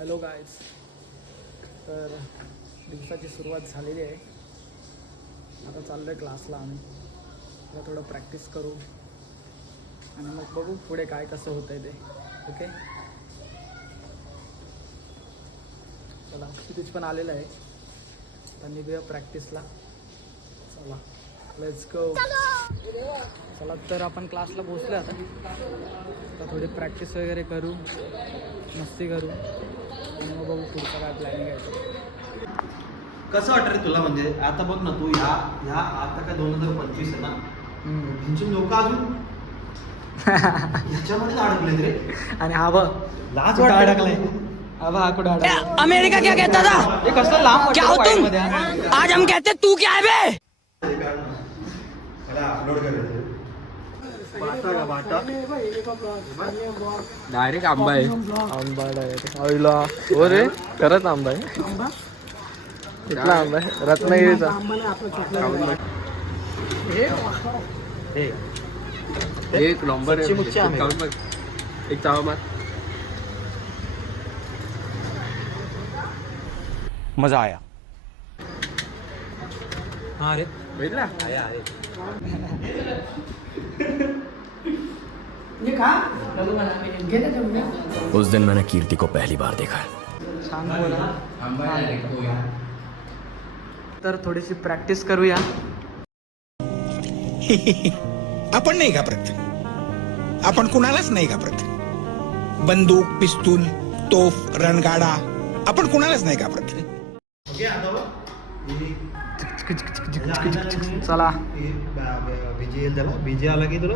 Hello guys. तर दिवसाची सुरुवात झालेली आहे. आता चाललो आहे क्लासला. आम्ही आता थोडं प्रॅक्टिस करू आणि मग बघू पुढे काय कसं होतं आहे ते. ओके, चला. क्षितिज पण आलेलं आहे. तर निघूया प्रॅक्टिसला. चला, लेट्स गो. चला, तर आपण क्लासला पोहोचलो आता. थोडी प्रॅक्टिस वगैरे करू, मस्ती करू आणि मग बघू पुढचं काय प्लॅनिंग आहे. कसं वाटतं रे तुला? म्हणजे आता बघ ना, तू ह्या आता काय 2025 आहे ना, ह्यांची लोक अजून ह्याच्यामध्ये अडकलेत रे. आणि हा बघ लाज कुठं वाटते. अडकलाय. हा बघ, हा कुठं अडकलाय. अमेरिका क्या कहता था? हे कसलं लांब क्या हो तुम? मध्ये. आज हम कहते तू क्या है बे? अपलोड करायचं. बाटा का बाटा डायरेक्ट आंबा आहे. आंबा डायरेक्ट आईला. हो रे, खरंच आंबा आहे. कुठला आंबा आहे? रत्नागिरीचा. एक नंबर आहे. एक चावा मार. मजा आया. हा रे, भेटला. उस दिन मैंने कीर्ति को पहली बार देखा है. छान बोला. तर थोडीशी प्रॅक्टिस करूया. आपण नाही घाबरत. आपण कुणालाच नाही घाबरत. बंदूक, पिस्तूल, तोफ, रणगाडा, आपण कुणालाच नाही घाबरत. चला. बीजी येईल त्याला. बीजी आला की तुला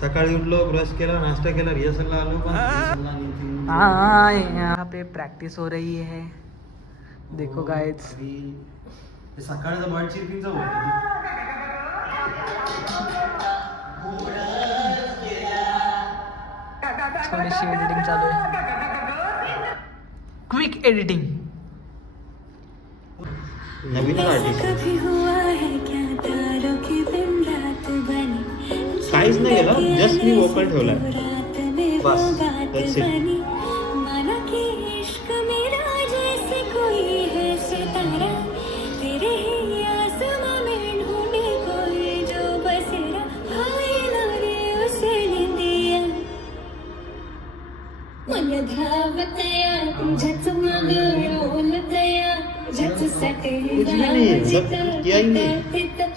सकाळी उठलो, ब्रश केला, नाश्ता केला, रिहर्सलला आलो. यहाँ पे प्रैक्टिस हो रही है. देखो गाइस, सकाळचा बर्ड चिरपिंगचा होता. थोडीशी एडिटिंग चालू आहे. Quick editing. नवीनच आर्टिस्ट. काहीच नाही केलं, जस्ट मी वोकल ठेवलाय बस. That's it.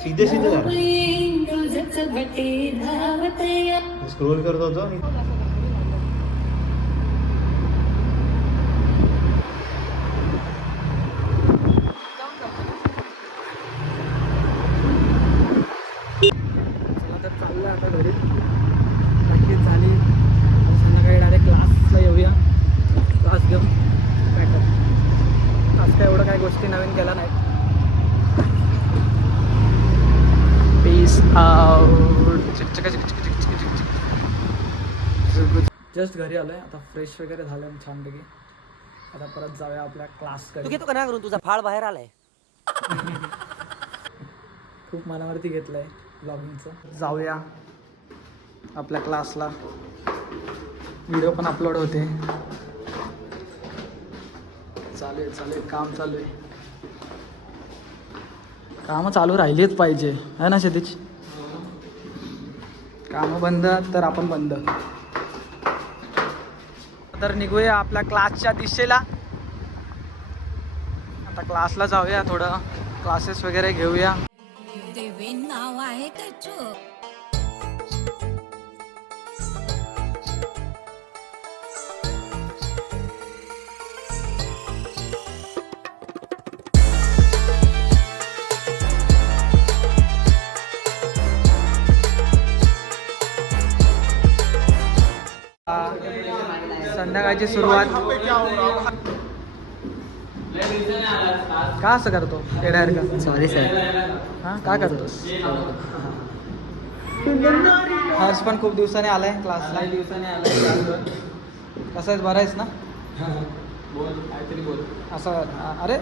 सीधे सीधे स्क्रोल करत होतो आणि चला, तर चाललं आता घरी. प्रॅक्टिस झाली. आता संध्याकाळी डायरेक्ट क्लासला येऊया. क्लास घेऊन बॅटअप. आज काय एवढं काय गोष्टी नवीन केल्या नाहीत. Peace out. जस्ट घरी आलोय. आता फ्रेश वगैरे झालं छानपैकी. आता परत जाऊया आपल्या क्लासकडे. तू घेतो का ना करून? तुझा फाळ बाहेर आलाय. खूप मनावरती घेतलंय ब्लॉगिंगचं. जाऊया आपल्या क्लासला. व्हिडिओ पण अपलोड होते. चालेल चालेल, काम चालू आहे. कामं चालू राहिलीच पाहिजे, है ना क्षितिज? कामं बंद तर आपण बंद. तर निघूया आपल्या क्लासच्या दिशेला. आता क्लासला जाऊया. थोडं क्लासेस वगैरे घेऊया. नाव आहे त्याचं. संध्याकाळची सुरुवात. का असं करतो येड्यासारखं? Sorry sir. हां, काय करतोस? हर्ष पण खूप दिवसाने आलाय क्लासला. कसं आहेस? बरं आहेस ना? बोल, काहीतरी बोल. असं अरे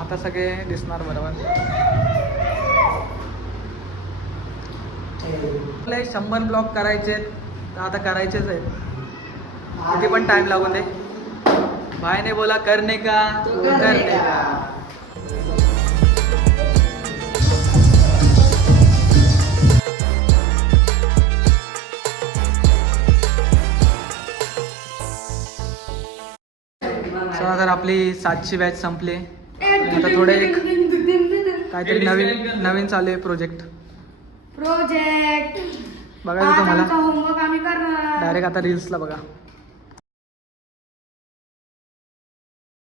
आता सगळे दिसणार बरोबर. आपले 100 ब्लॉग करायचे आहेत तर आता करायचेच आहेत, किती पण टाइम लागून दे. भाईने बोला करने का तो करने का. चला तर आपली 7ची बॅच संपली. आता थोडे काहीतरी नवीन चालू आहे प्रोजेक्ट बघायचं तुम्हाला होमवर्क आम्ही करणार. डायरेक्ट आता रील्सला बघा.